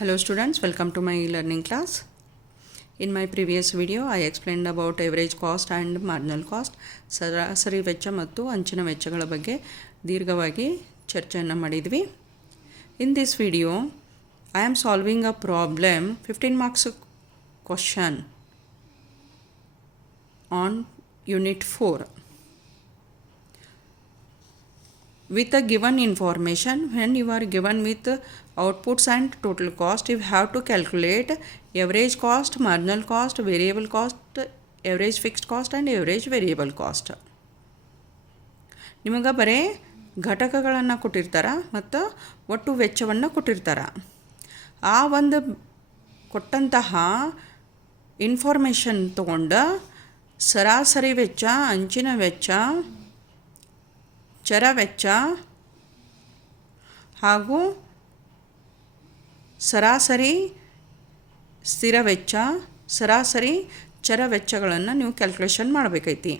Hello students, welcome to my e-learning class. In my previous video, I explained about average cost and marginal cost. ಸರಾಸರಿ ವೆಚ್ಚ ಮತ್ತು ಅಂಚಿನ ವೆಚ್ಚಗಳ ಬಗ್ಗೆ ದೀರ್ಘವಾಗಿ ಚರ್ಚೆಯನ್ನು ಮಾಡಿದ್ವಿ. In this video, I am solving a problem, 15 marks question on Unit 4. With a given information, when you are given with outputs and total cost, you have to calculate average cost, marginal cost, variable cost, average fixed cost and average variable cost. ನಿಮಗೆ ಬರೀ ಘಟಕಗಳನ್ನು ಕೊಟ್ಟಿರ್ತಾರೆ ಮತ್ತು ಒಟ್ಟು ವೆಚ್ಚವನ್ನು ಕೊಟ್ಟಿರ್ತಾರೆ. ಆ ಒಂದು ಕೊಟ್ಟಂತಹ ಇನ್ಫಾರ್ಮೇಷನ್ ತಗೊಂಡು ಸರಾಸರಿ ವೆಚ್ಚ, ಅಂಚಿನ ವೆಚ್ಚ, ಚರ ವೆಚ್ಚ ಹಾಗೂ ಸರಾಸರಿ ಸ್ಥಿರ ವೆಚ್ಚ, ಸರಾಸರಿ ಚರ ವೆಚ್ಚಗಳನ್ನು ನೀವು ಕ್ಯಾಲ್ಕುಲೇಷನ್ ಮಾಡಬೇಕೈತಿ.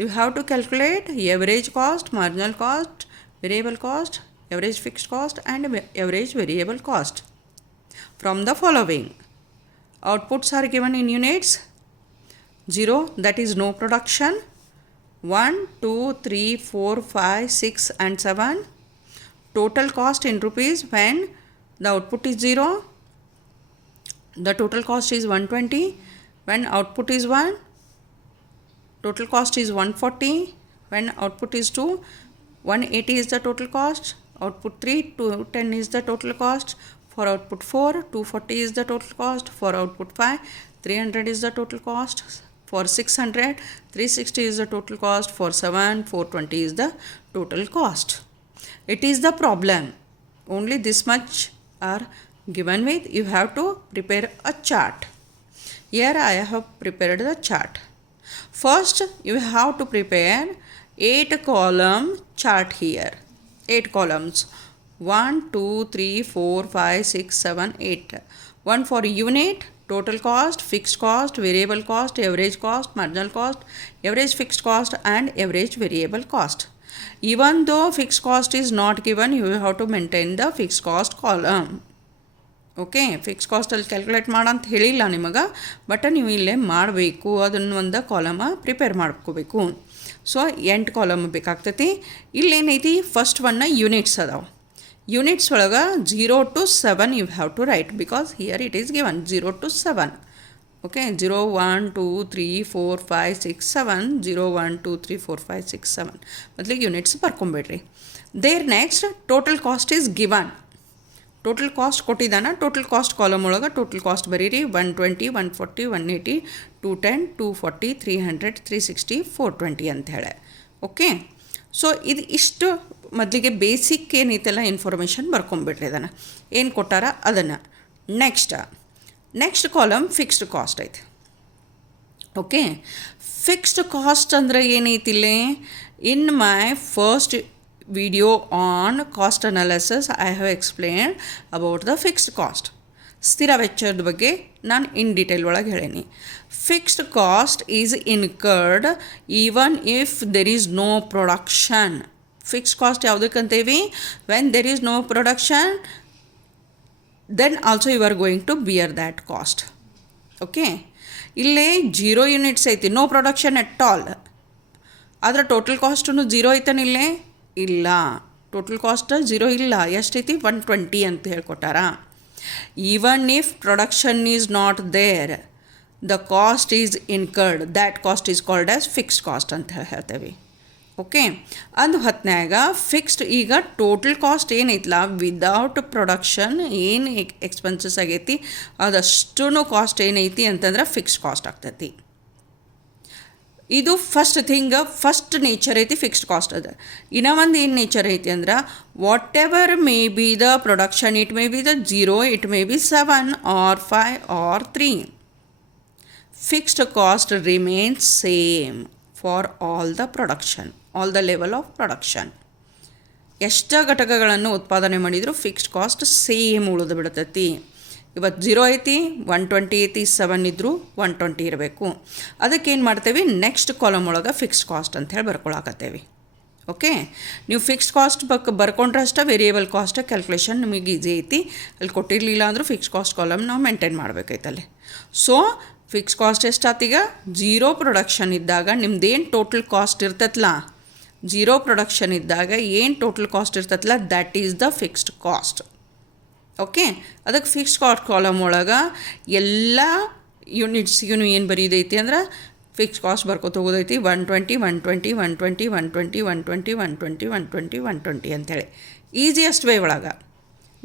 You have to calculate average cost, marginal cost, variable cost, average fixed cost and average variable cost from the following. Outputs are given in units. 0, that is no production. 1, 2, 3, 4, 5, 6 and 7. Total cost in rupees when the output is 0. The total cost is 120. When output is 1, total cost is 140. When output is 2, 180 is the total cost. Output 3, 210 is the total cost. For output 4, 240 is the total cost. For output 5, 300 is the total cost. For 600, 360 is the total cost. For 7, 420 is the total cost. It is the problem. Only this much are given with. You have to prepare a chart. Here I have prepared the chart. First, you have to prepare 8 column chart here. 8 columns. 1, 2, 3, 4, 5, 6, 7, 8. One for unit, total cost, fixed cost, variable cost, average cost, marginal cost, average fixed cost and average variable cost. Even though fixed cost is not given, you have to maintain the fixed cost column. Okay, fix ಕಾಸ್ಟಲ್ಲಿ calculate ಮಾಡಂತ ಹೇಳಿಲ್ಲ ನಿಮಗೆ, but ನೀವು ಇಲ್ಲೇ ಮಾಡಬೇಕು. ಅದನ್ನು ಒಂದು ಕಾಲಮ ಪ್ರಿಪೇರ್ ಮಾಡ್ಕೋಬೇಕು. ಸೊ 8 ಕಾಲಮ್ ಬೇಕಾಗ್ತೈತಿ. ಇಲ್ಲೇನೈತಿ, ಫಸ್ಟ್ ಒನ್ನ ಯೂನಿಟ್ಸ್ ಅದಾವೆ. ಯೂನಿಟ್ಸ್ ಒಳಗೆ 0 to 7 you have to write because here it is given 0 to 7. Okay, 0, 1, 2, 3, 4, 5, 6, 7, 0, 1, 2, 3, 4, 5, 6, 7 ಮೊದಲಿಗೆ ಯೂನಿಟ್ಸ್ ಬರ್ಕೊಂಬಿಡ್ರಿ. There next total cost is given. Total cost ಕೊಟ್ಟಿದ್ದಾನೆ. ಟೋಟಲ್ ಕಾಸ್ಟ್ ಕಾಲಮ್ ಒಳಗೆ ಟೋಟಲ್ ಕಾಸ್ಟ್ ಬರೀರಿ. 120, 140, 180, 210, 240, 300, 360, 420 ಅಂತ ಹೇಳಿ. ಓಕೆ, ಸೊ ಇದು ಇಷ್ಟು ಮೊದಲಿಗೆ ಬೇಸಿಕ್ ಏನೈತಲ್ಲ ಇನ್ಫಾರ್ಮೇಷನ್ ಬರ್ಕೊಂಬಿಡ್ರಿ. ಅದನ್ನು ಏನು ಕೊಟ್ಟಾರ ಅದನ್ನು. ನೆಕ್ಸ್ಟ್ ಕಾಲಮ್ ಫಿಕ್ಸ್ಡ್ ಕಾಸ್ಟ್ ಐತೆ. ಓಕೆ, ಫಿಕ್ಸ್ಡ್ ಕಾಸ್ಟ್ ಅಂದರೆ ಏನೈತಿಲ್ಲೇ, in my first video on cost analysis I have explained about the fixed cost. ಸ್ಥಿರ ವೆಚ್ಚದ ಬಗ್ಗೆ ನಾನು ಇನ್ ಡೀಟೇಲ್ ಒಳಗೆ ಹೇಳೀನಿ. Fixed cost is incurred even if there is no production. Fixed cost ಯಾವುದಕ್ಕಂತೀವಿ, when there is no production then also you are going to bear that cost. Okay, ಇಲ್ಲೇ 0 units ಐತಿ, no production ಎಟ್ all. ಆದರೆ total ಕಾಸ್ಟೂ 0 ಐತನಿಲ್ಲೇ ಇಲ್ಲ. Total cost 0 ಇಲ್ಲ. ಎಷ್ಟೈತಿ, 120 ಅಂತ ಹೇಳ್ಕೊಟ್ಟಾರ. Even if production is not there, the cost is incurred. That cost is called as fixed cost ಅಂತ ಹೇಳ್ತೇವೆ. ಓಕೆ, ಅಂದು ಹೊತ್ನ್ಯಾಗ ಫಿಕ್ಸ್ಡ್ ಈಗ ಟೋಟಲ್ ಕಾಸ್ಟ್ ಏನೈತಲ್ಲ ವಿದೌಟ್ ಪ್ರೊಡಕ್ಷನ್ ಏನು ಎಕ್ಸ್ಪೆನ್ಸಸ್ ಆಗೈತಿ ಅದಷ್ಟು ಕಾಸ್ಟ್ ಏನೈತಿ ಅಂತಂದ್ರೆ ಫಿಕ್ಸ್ಡ್ ಕಾಸ್ಟ್ ಆಗ್ತೈತಿ. ಇದು ಫಸ್ಟ್ ಥಿಂಗ್, ಫಸ್ಟ್ ನೇಚರ್ ಐತಿ ಫಿಕ್ಸ್ಡ್ ಕಾಸ್ಟ್ ಅದ. ಇನ್ನೂ ಒಂದು ಏನು ನೇಚರ್ ಐತಿ ಅಂದ್ರೆ, what ever may be the production, it may be the 0, it may be 7 or 5 or 3. Fixed cost remains same for all the production, all the level of production. ಎಷ್ಟು ಘಟಕಗಳನ್ನು ಉತ್ಪಾದನೆ ಮಾಡಿದರೂ ಫಿಕ್ಸ್ಡ್ ಕಾಸ್ಟ್ ಸೇಮ್ ಉಳಿದು ಬಿಡ್ತೈತಿ. ಇವತ್ತು 0 ಐತಿ, 120 ಐತಿ, 7 ಇದ್ದರೂ 120 ಇರಬೇಕು. ಅದಕ್ಕೇನು ಮಾಡ್ತೇವೆ, ನೆಕ್ಸ್ಟ್ ಕಾಲಮ್ ಒಳಗೆ ಫಿಕ್ಸ್ಡ್ ಕಾಸ್ಟ್ ಅಂಥೇಳಿ ಬರ್ಕೊಳಕತ್ತೇವೆ. ಓಕೆ, ನೀವು ಫಿಕ್ಸ್ಡ್ ಕಾಸ್ಟ್ ಬರ್ಕೊಂಡ್ರೆ ಅಷ್ಟೇ ವೇರಿಯೇಬಲ್ ಕಾಸ್ಟ್ ಕ್ಯಾಲ್ಕುಲೇಷನ್ ನಿಮಗೆ ಈಸಿ ಐತಿ. ಅಲ್ಲಿ ಕೊಟ್ಟಿರಲಿಲ್ಲ ಅಂದರೂ ಫಿಕ್ಸ್ ಕಾಸ್ಟ್ ಕಾಲಮ್ ನಾವು ಮೇಂಟೈನ್ ಮಾಡಬೇಕೈತೆ ಅಲ್ಲಿ. ಸೊ ಫಿಕ್ಸ್ ಕಾಸ್ಟ್ ಎಷ್ಟಾತೀಗ, ಝೀರೋ ಪ್ರೊಡಕ್ಷನ್ ಇದ್ದಾಗ ನಿಮ್ದೇನು ಟೋಟಲ್ ಕಾಸ್ಟ್ ಇರ್ತೈತಲ್ಲ, ಝೀರೋ ಪ್ರೊಡಕ್ಷನ್ ಇದ್ದಾಗ ಏನು ಟೋಟಲ್ ಕಾಸ್ಟ್ ಇರ್ತೈತಲ್ಲ that is the fixed cost. Okay, ಅದಕ್ಕೆ ಫಿಕ್ಸ್ಡ್ ಕಾಸ್ಟ್ ಕಾಲಮ್ ಒಳಗೆ ಎಲ್ಲ ಯೂನಿಟ್ಸ್ಗೂ ಏನು ಬರೀದೈತಿ ಅಂದ್ರೆ ಫಿಕ್ಸ್ ಕಾಸ್ಟ್ ಬರ್ಕೋತ ಹೋಗೋದೈತಿ 120 120 120 120 120 120 120 120 ಅಂತೇಳಿ ಈಸಿಯೆಸ್ಟ್ ವೇ ಒಳಗೆ.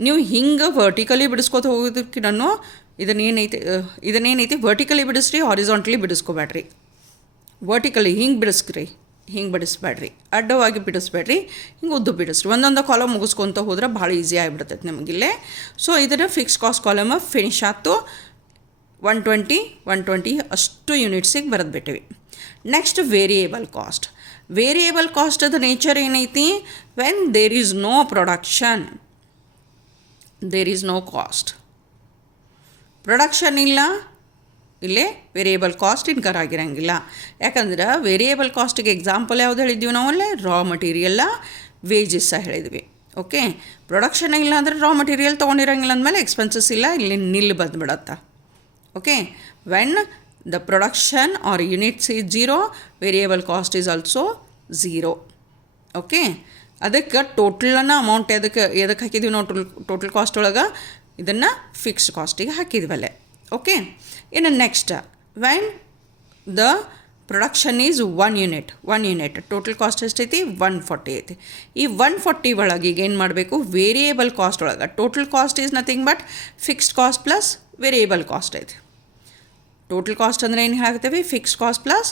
ನೀವು ಹಿಂಗೆ ವರ್ಟಿಕಲಿ ಬಿಡಿಸ್ಕೋತ ಹೋಗೋದಕ್ಕಿನ್ನೂ ಇದನ್ನೇನೈತಿ ವರ್ಟಿಕಲಿ ಬಿಡಿಸ್ರಿ, ಹಾರಿಜಾಂಟಲಿ ಬಿಡಿಸ್ಕೋಬೇಡ್ರಿ. ವರ್ಟಿಕಲಿ ಹಿಂಗೆ ಬಿಡಿಸ್ರಿ, ಹಿಂಗೆ ಬಿಡಿಸ್ಬೇಡ್ರಿ, ಅಡ್ಡವಾಗಿ ಬಿಡಿಸ್ಬೇಡ್ರಿ, ಹಿಂಗೆ ಉದ್ದು ಬಿಡಿಸ್ರಿ. ಒಂದೊಂದು ಕಾಲಮ್ ಮುಗಿಸ್ಕೊತ ಹೋದ್ರೆ ಭಾಳ ಈಸಿ ಆಗಿಬಿಡ್ತೈತೆ ನಮಗಿಲ್ಲೇ. ಸೊ ಇದರ ಫಿಕ್ಸ್ ಕಾಸ್ಟ್ ಕಾಲಮ್ ಫಿನಿಶ್ ಆಯ್ತು. 120 ಅಷ್ಟು ಯೂನಿಟ್ಸಿಗೆ ಬರೆದು ಬಿಟ್ಟಿವಿ. Next variable cost. ವೇರಿಯೇಬಲ್ ಕಾಸ್ಟದ ನೇಚರ್ ಏನೈತಿ, when there is no production there is no cost. Production ಇಲ್ಲ, ಇಲ್ಲೇ ವೇರಿಯೇಬಲ್ ಕಾಸ್ಟ್ ಇನ್ಕರ್ ಆಗಿರಂಗಿಲ್ಲ. ಯಾಕಂದ್ರೆ ವೇರಿಯೇಬಲ್ ಕಾಸ್ಟಿಗೆ ಎಕ್ಸಾಂಪಲ್ ಯಾವ್ದು ಹೇಳಿದ್ದೀವಿ ನಾವು ಅಲ್ಲೇ, ರಾ ಮಟೀರಿಯಲ್ಲ ವೇಜಸ್ಸ ಹೇಳಿದ್ವಿ. ಓಕೆ, ಪ್ರೊಡಕ್ಷನ್ ಇಲ್ಲ ಅಂದರೆ ರಾ ಮಟೀರಿಯಲ್ ತೊಗೊಂಡಿರಂಗಿಲ್ಲ ಅಂದಮೇಲೆ ಎಕ್ಸ್ಪೆನ್ಸಸ್ ಇಲ್ಲ, ಇಲ್ಲಿ ನಿಲ್ ಬಂದುಬಿಡತ್ತ. Okay, when the production or units is 0, variable cost is also 0. Okay, ಅದಕ್ಕೆ ಟೋಟಲನ್ನು ಅಮೌಂಟ್ ಎದಕ್ಕೆ ಹಾಕಿದ್ದೀವಿ ನಾವು ಟೋಟಲ್ ಕಾಸ್ಟ್ ಒಳಗೆ ಇದನ್ನು ಫಿಕ್ಸ್ಡ್ ಕಾಸ್ಟಿಗೆ ಹಾಕಿದ್ವಲ್ಲೇ. ಓಕೆ, ಇನ್ನು next when the production is 1 unit total cost ಎಷ್ಟೈತಿ 140 ಐತಿ. ಈ 140 ಒಳಗೆ ಈಗ ಏನು ಮಾಡಬೇಕು, ವೇರಿಯೇಬಲ್ ಕಾಸ್ಟ್ ಒಳಗೆ total cost is nothing but fixed cost plus variable cost ಐತಿ. ಟೋಟಲ್ ಕಾಸ್ಟ್ ಅಂದರೆ ಏನು ಹೇಳ್ತೀವಿ, fixed cost plus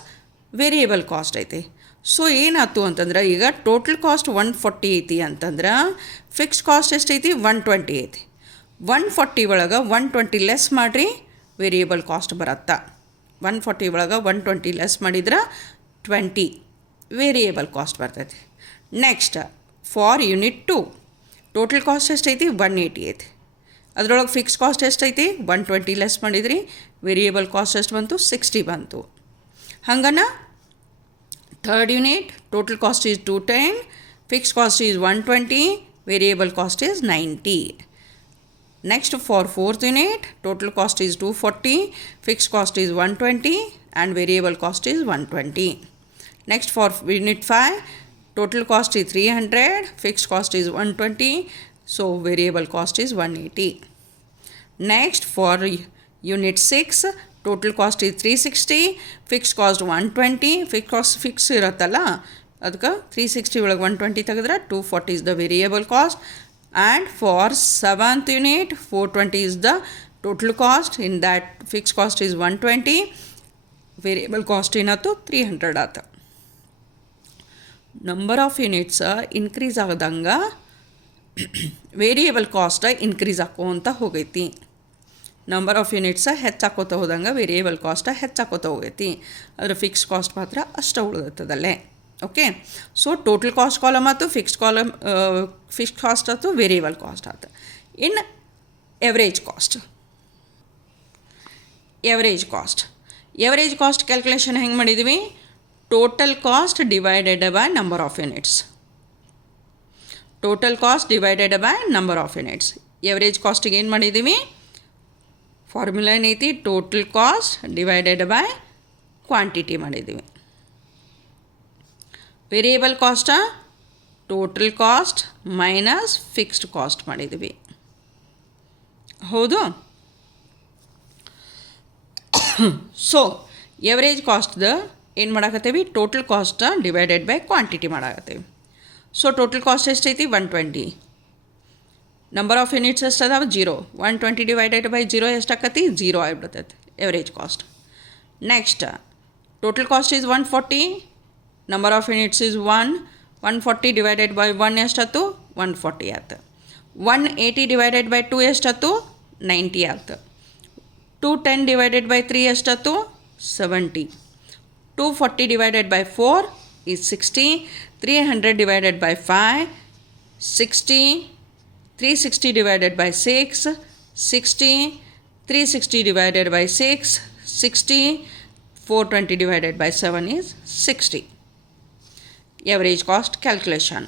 variable cost ಐತಿ. ಸೊ ಏನಾಯ್ತು ಅಂತಂದ್ರೆ ಈಗ ಟೋಟಲ್ ಕಾಸ್ಟ್ 140 ಐತಿ ಅಂತಂದ್ರೆ ಫಿಕ್ಸ್ಡ್ ಕಾಸ್ಟ್ ಎಷ್ಟೈತಿ 120 ಐತಿ. 140 ಒಳಗೆ 120 ಲೆಸ್ ಮಾಡಿರಿ, ವೇರಿಯೇಬಲ್ ಕಾಸ್ಟ್ ಬರತ್ತಾ. 140 ಒಳಗೆ 120 ಲೆಸ್ ಮಾಡಿದ್ರೆ 20 ವೇರಿಯೇಬಲ್ ಕಾಸ್ಟ್ ಬರ್ತೈತಿ. Next for unit 2 total cost ಎಷ್ಟೈತಿ 180 ಐತಿ. ಅದರೊಳಗೆ ಫಿಕ್ಸ್ ಕಾಸ್ಟ್ ಎಷ್ಟೈತಿ 120 ಲೆಸ್ ಮಾಡಿದ್ರಿ, ವೇರಿಯೇಬಲ್ ಕಾಸ್ಟ್ ಎಷ್ಟು ಬಂತು 60 ಬಂತು. ಹಂಗನ third unit total cost is 210, fix cost is 120, variable cost is 90. Next for fourth unit total cost is 240, fix cost is 120 and variable cost is 120. Next for unit 5 total cost is 300, fix cost is 120, so variable cost is 180. Next for unit 6 total cost is 360, fixed cost 120, fixed cost fix ಇರುತ್ತಲ್ಲ ಅದಕ್ಕೆ 360 ಒಳಗೆ 120 ತೆಗೆದ್ರೆ 240 is the variable cost. And for 7th unit 420 is the total cost, in that fixed cost is 120, variable cost ಏನಾಯ್ತು 300 ಆಯ್ತು. Number of units increase ಆಗದಂಗೆ variable cost increase ಆಕೋಂತ ಹೋಗೈತಿ. Number of units ಹೆಚ್ಚಾಕೋತ ಹೋದಂಗೆ ವೇರಿಯೇಬಲ್ ಕಾಸ್ಟ್ ಹೆಚ್ಚಾಕೋತ ಹೋಗೈತಿ. ಅದರ fixed cost ಮಾತ್ರ ಅಷ್ಟು ಉಳಿದತ್ತದಲ್ಲೇ. Okay, so total cost column ಆಯ್ತು, ಫಿಕ್ಸ್ಡ್ ಕಾಸ್ಟ್ ಆಯ್ತು, ವೇರಿಯೇಬಲ್ ಕಾಸ್ಟ್ ಆಯ್ತು. ಇನ್ನು ಎವರೇಜ್ ಕಾಸ್ಟ್ ಕ್ಯಾಲ್ಕುಲೇಷನ್ ಹೆಂಗೆ ಮಾಡಿದ್ವಿ, total cost divided by number of units. Total cost divided by number of units. Average ಕಾಸ್ಟಿಗೆ ಏನು ಮಾಡಿದ್ದೀವಿ, ಫಾರ್ಮುಲಾ ಏನೈತಿ, total cost divided by quantity ಮಾಡಿದ್ದೀವಿ. Variable cost total cost minus fixed cost ಮಾಡಿದ್ದೀವಿ. ಹೌದು. So average ಕಾಸ್ಟ್ದ ಏನು ಮಾಡಾಕತ್ತೀವಿ, total cost divided by quantity ಮಾಡಾಕತ್ತೀವಿ. ಸೊ ಟೋಟಲ್ ಕಾಸ್ಟ್ ಎಷ್ಟೈತಿ 120, ನಂಬರ್ ಆಫ್ ಯೂನಿಟ್ಸ್ ಎಷ್ಟು ಅದಾವ 0, 120 ಡಿವೈಡೆಡ್ ಬೈ 0 ಎಷ್ಟಾಕತಿ 0 ಆಗಿಬಿಡ್ತೈತೆ average cost. Next total cost is 140, number of units is 1, 140 divided by 1 ಎಷ್ಟಾಯ್ತು 140 ಆಯ್ತು. 180 ಡಿವೈಡೆಡ್ ಬೈ 2 ಎಷ್ಟಾಯ್ತು 90 ಆಯ್ತು. 210 ಡಿವೈಡೆಡ್ ಬೈ 3 ಎಷ್ಟಾಯ್ತು 70. 240 divided by 4 is 60, 300 divided by 5, 60, 360 divided by 6, 60, 360 divided by 6, 60, 420 divided by 7 is 60. average cost calculation.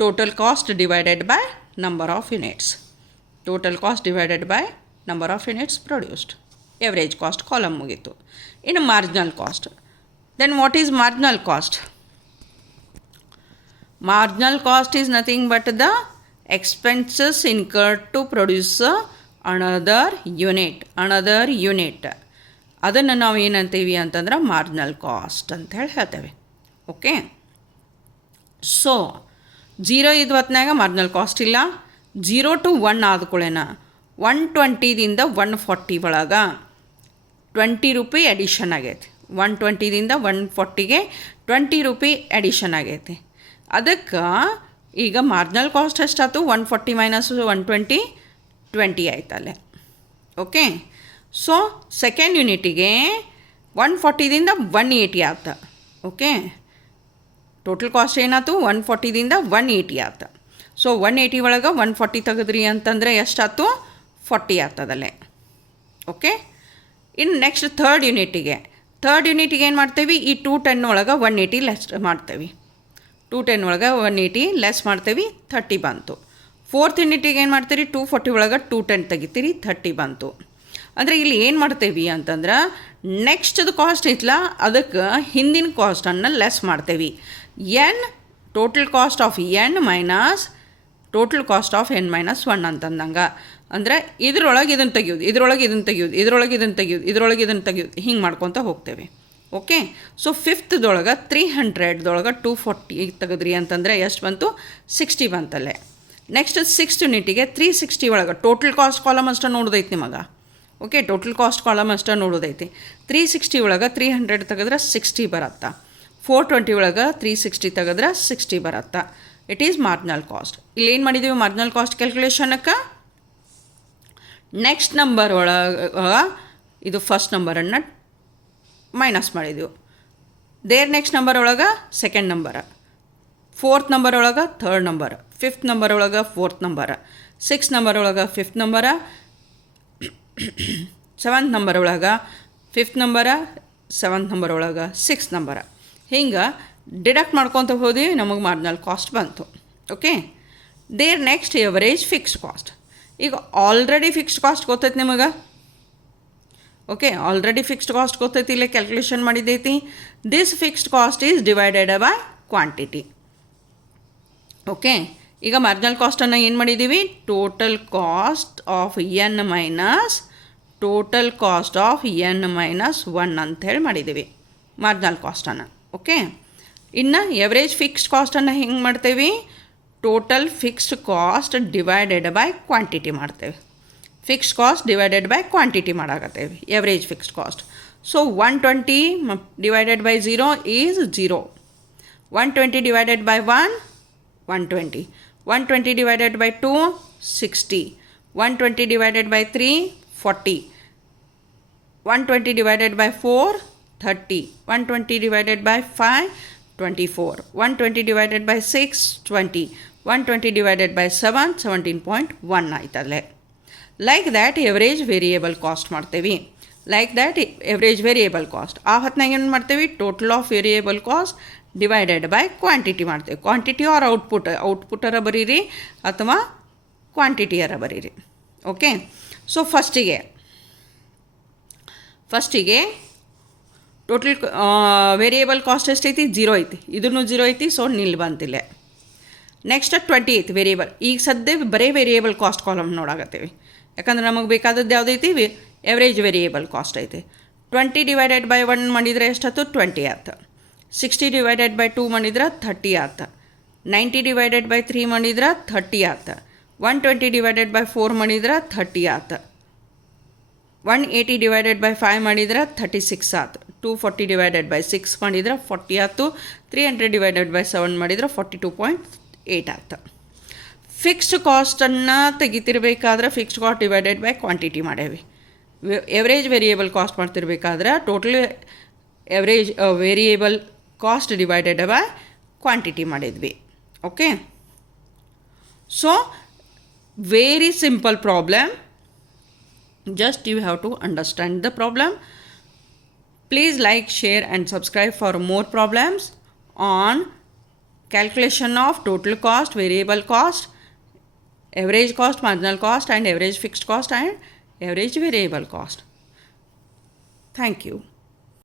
Total cost divided by number of units. Total cost divided by number of units produced. Average cost column ಮುಗೀತು. ಇನ್ನು marginal cost. Then what is marginal cost? Marginal cost is nothing but the expenses incurred to produce another unit. ಅದನ್ನು ನಾವು ಏನಂತೀವಿ ಅಂತಂದ್ರೆ marginal cost ಅಂತ ಹೇಳ್ತೇವೆ. Okay, so 0 ಇದ್ದ ಹೊತ್ನಾಗ ಮಾರ್ಜಿನಲ್ ಕಾಸ್ಟ್ ಇಲ್ಲ. 0 to 1 ಆದ್ಕೊಳ್ಳೇನ 120ದಿಂದ 140 ಒಳಗೆ 20 ರೂಪಾಯಿ ಅಡಿಷನ್ ಆಗೈತಿ. 120ದಿಂದ 140ಗೆ 20 ರೂಪಾಯಿ ಅಡಿಷನ್ ಆಗೈತಿ. ಅದಕ್ಕೆ ಈಗ ಮಾರ್ಜಿನಲ್ ಕಾಸ್ಟ್ ಎಷ್ಟಾಯ್ತು? 140 ಮೈನಸ್ 120 20 ಆಯ್ತಲ್ಲೇ. ಓಕೆ, ಸೊ ಸೆಕೆಂಡ್ ಯೂನಿಟಿಗೆ 140ದಿಂದ 180 ಆತ. ಓಕೆ, ಟೋಟಲ್ ಕಾಸ್ಟ್ ಏನಾಯ್ತು? 140ದಿಂದ 180 ಆತ. ಸೊ 180 ಒಳಗೆ 140 ತೆಗೆದ್ರಿ ಅಂತಂದರೆ ಎಷ್ಟಾಯ್ತು? 40 ಆಗ್ತದಲ್ಲೇ. ಓಕೆ, ಇನ್ನು ನೆಕ್ಸ್ಟ್ ಥರ್ಡ್ ಯೂನಿಟಿಗೆ ಏನು ಮಾಡ್ತೇವೆ? ಈ 210 ಒಳಗೆ 180 ಲೆಸ್ ಮಾಡ್ತೇವೆ. 210 ಒಳಗೆ 180 ಲೆಸ್ ಮಾಡ್ತೇವೆ, 30 ಬಂತು. ಫೋರ್ತ್ ಯೂನಿಟಿಗೆ ಏನು ಮಾಡ್ತೀರಿ? 240 ಒಳಗೆ 210 ತೆಗಿತೀರಿ, 30 ಬಂತು. ಅಂದರೆ ಇಲ್ಲಿ ಏನು ಮಾಡ್ತೇವೆ ಅಂತಂದ್ರೆ ನೆಕ್ಸ್ಟ್ದು ಕಾಸ್ಟ್ ಐತಲ್ಲ ಅದಕ್ಕೆ ಹಿಂದಿನ ಕಾಸ್ಟನ್ನು ಲೆಸ್ ಮಾಡ್ತೇವೆ. N total cost of N minus total cost of N minus 1 ಅಂತಂದಂಗೆ. ಅಂದರೆ ಇದ್ರೊಳಗೆ ಇದನ್ನು ತೆಗಿಯೋದು, ಇದ್ರೊಳಗೆ ಇದನ್ನು ತೆಗಿಯೋದು, ಇದ್ರೊಳಗೆ ಇದನ್ನು ತೆಗಿಯೋದು, ಇದ್ರೊಳಗೆ ಇದನ್ನು ತೆಗಿಯೋದು, ಹಿಂಗೆ ಮಾಡ್ಕೊತ ಹೋಗ್ತೇವೆ. ಓಕೆ, ಸೊ ಫಿಫ್ತ್ದೊಳಗೆ 300ದೊಳಗೆ 240 ತೆಗೆದ್ರಿ ಅಂತಂದರೆ ಎಷ್ಟು ಬಂತು? 60 ಬಂತಲ್ಲೇ. ನೆಕ್ಸ್ಟ್ ಸಿಕ್ಸ್ತ್ ಯೂನಿಟಿಗೆ 360 ಒಳಗೆ ಟೋಟಲ್ ಕಾಸ್ಟ್ ಕಾಲಮ್ ಅಷ್ಟೇ ನೋಡೋದೈತಿ ನಿಮಗೆ. ಓಕೆ, ಟೋಟಲ್ ಕಾಸ್ಟ್ ಕಾಲಮ್ ಅಷ್ಟೇ ನೋಡೋದೈತಿ. 360 ಒಳಗೆ 300 ತೆಗೆದ್ರೆ 60 ಬರತ್ತಾ. 420 ಒಳಗೆ 360 ತೆಗೆದ್ರೆ 60 ಬರತ್ತಾ. It is marginal cost. ಇಲ್ಲಿ ಏನು ಮಾಡಿದ್ದೀವಿ ಮಾರ್ಜಿನಲ್ ಕಾಸ್ಟ್ ಕ್ಯಾಲ್ಕುಲೇಷನಕ್ಕೆ? ನೆಕ್ಸ್ಟ್ ನಂಬರ್ ಒಳಗೆ ಇದು ಫಸ್ಟ್ ನಂಬರನ್ನು ಮೈನಸ್ ಮಾಡಿದೆವು. ನೆಕ್ಸ್ಟ್ ನಂಬರ್ ಒಳಗೆ ಸೆಕೆಂಡ್ ನಂಬರ, ಫೋರ್ತ್ ನಂಬರ್ ಒಳಗೆ ಥರ್ಡ್ ನಂಬರ್, ಫಿಫ್ತ್ ನಂಬರ್ ಒಳಗೆ ಫೋರ್ತ್ ನಂಬರ, ಸಿಕ್ಸ್ ನಂಬರ್ ಒಳಗೆ ಫಿಫ್ತ್ ನಂಬರ, ಸೆವೆಂತ್ ನಂಬರ್ ಒಳಗೆ ಫಿಫ್ತ್ ನಂಬರ, ಸೆವೆಂತ್ ನಂಬರ್ ಒಳಗೆ ಸಿಕ್ಸ್ ನಂಬರ. ಹಿಂಗೆ ಡಿಡಕ್ಟ್ ಮಾಡ್ಕೊತ ಹೋದ್ವಿ, ನಮಗೆ ಮಾರ್ಜಿನಲ್ ಕಾಸ್ಟ್ ಬಂತು. Okay, next average fixed cost. ಈಗ ಆಲ್ರೆಡಿ ಫಿಕ್ಸ್ಡ್ ಕಾಸ್ಟ್ ಗೊತ್ತೈತಿ ನಿಮಗೆ. ಓಕೆ, ಆಲ್ರೆಡಿ ಫಿಕ್ಸ್ಡ್ ಕಾಸ್ಟ್ ಗೊತ್ತೈತಿ, ಇಲ್ಲೇ ಕ್ಯಾಲ್ಕುಲೇಷನ್ ಮಾಡಿದ್ದೈತಿ. This fixed cost is divided by quantity. Okay, ಈಗ ಮಾರ್ಜಿನಲ್ ಕಾಸ್ಟನ್ನು ಏನು ಮಾಡಿದ್ದೀವಿ? Total cost of N minus total cost of N minus 1 ಅಂಥೇಳಿ ಮಾಡಿದ್ದೀವಿ ಮಾರ್ಜಿನಲ್ ಕಾಸ್ಟನ್ನು. ಓಕೆ, ಇನ್ನು ಎವರೇಜ್ ಫಿಕ್ಸ್ಡ್ ಕಾಸ್ಟನ್ನು ಹೆಂಗೆ ಮಾಡ್ತೇವೆ? Total fixed cost divided by quantity ಮಾಡ್ತೇವೆ. Fixed cost divided by quantity ಮಾಡಾಕತ್ತೇವೆ, average fixed cost. So 120 divided by 0 is 0. 120 divided by 1 120. 120 divided by 2 60. 120 divided by 3 40. 120 divided by 4 30. 120 divided by 5 24. 120 divided by 6 20. 120 divided by 7 17.1 ಆಯ್ತಲ್ಲೇ. Like that average variable cost ಮಾಡ್ತೇವೆ. ಆ ಹೊತ್ನಾಗ ಏನು ಮಾಡ್ತೇವೆ? Total of variable cost divided by quantity ಮಾಡ್ತೇವೆ. Quantity or ಔಟ್ಪುಟ್ಟರ ಬರೀರಿ ಅಥವಾ ಕ್ವಾಂಟಿಟಿಯರ ಬರೀರಿ. ಓಕೆ, ಸೊ ಫಸ್ಟಿಗೆ ಟೋಟಲ್ ವೇರಿಯೇಬಲ್ ಕಾಸ್ಟ್ ಎಷ್ಟೈತಿ? 0 ಐತಿ. ಇದನ್ನು 0 ಐತಿ, ಸೊ ನಿಲ್ ಬಂತಿಲ್ಲ. ನೆಕ್ಸ್ಟ್ 20 ಐತಿ ವೇರಿಯೇಬಲ್. ಈಗ ಸದ್ಯ ಬರೀ ವೇರಿಯೇಬಲ್ ಕಾಸ್ಟ್ ಕಾಲಮ್ ನೋಡಾಕತ್ತೇವೆ, ಯಾಕಂದ್ರೆ ನಮಗೆ ಬೇಕಾದದ್ದು ಯಾವುದೈತಿ? ಎವರೇಜ್ ವೇರಿಯೇಬಲ್ ಕಾಸ್ಟ್ ಐತಿ. 20 ಡಿವೈಡೆಡ್ ಬೈ 1 ಮಾಡಿದರೆ ಎಷ್ಟಾಯ್ತು? 20 ಆಯ್ತು. 60 ಡಿವೈಡೆಡ್ ಬೈ 2 ಮಾಡಿದ್ರೆ 30 ಆಯ್ತು. 90 ಡಿವೈಡೆಡ್ ಬೈ 3 ಮಾಡಿದ್ರೆ 30 ಆಯ್ತು. 120 ಡಿವೈಡೆಡ್ ಬೈ 4 ಮಾಡಿದ್ರೆ 30 ಆಯ್ತು. 180 ಡಿವೈಡೆಡ್ ಬೈ 5 ಮಾಡಿದ್ರೆ 36 ಆಯ್ತು. 240 ಡಿವೈಡೆಡ್ ಬೈ 6 ಮಾಡಿದ್ರೆ 40 ಆಯ್ತು. 300 ಡಿವೈಡೆಡ್ ಬೈ 7 ಮಾಡಿದ್ರೆ 42.8 ಆಯ್ತು. ಫಿಕ್ಸ್ಡ್ ಕಾಸ್ಟನ್ನು ತೆಗಿತಿರ್ಬೇಕಾದ್ರೆ fixed cost divided by quantity ಮಾಡೇವಿ. ಎವರೇಜ್ ವೇರಿಯೇಬಲ್ ಕಾಸ್ಟ್ ಮಾಡ್ತಿರ್ಬೇಕಾದ್ರೆ total average variable cost divided by quantity ಮಾಡಿದ್ವಿ. Okay, so very simple problem. Just you have to understand the problem. Please like, share and subscribe for more problems on calculation of total cost, variable cost, average cost, marginal cost, and average fixed cost and average variable cost. Thank you.